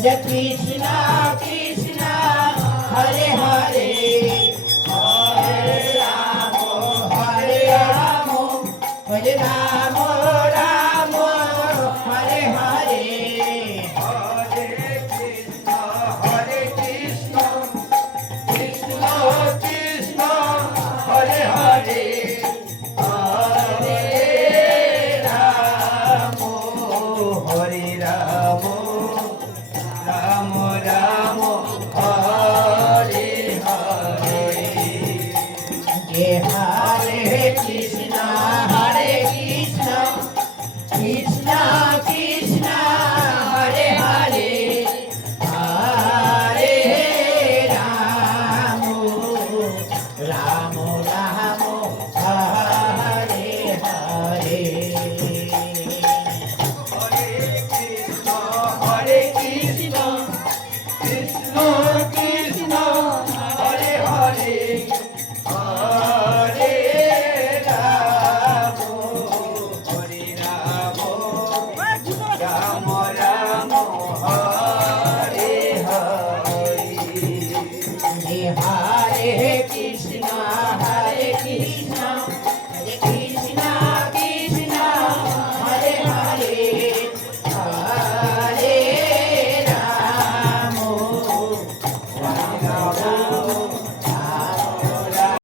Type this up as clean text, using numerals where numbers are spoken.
Hare Krishna, Krishna, Hare Hare, Hare Rama, Hare Rama, Hare Rama, Rama, Hare Hare, Hare Krishna, Krishna, Krishna, Hare Hare, Hare Rama, Hare Rama, Rama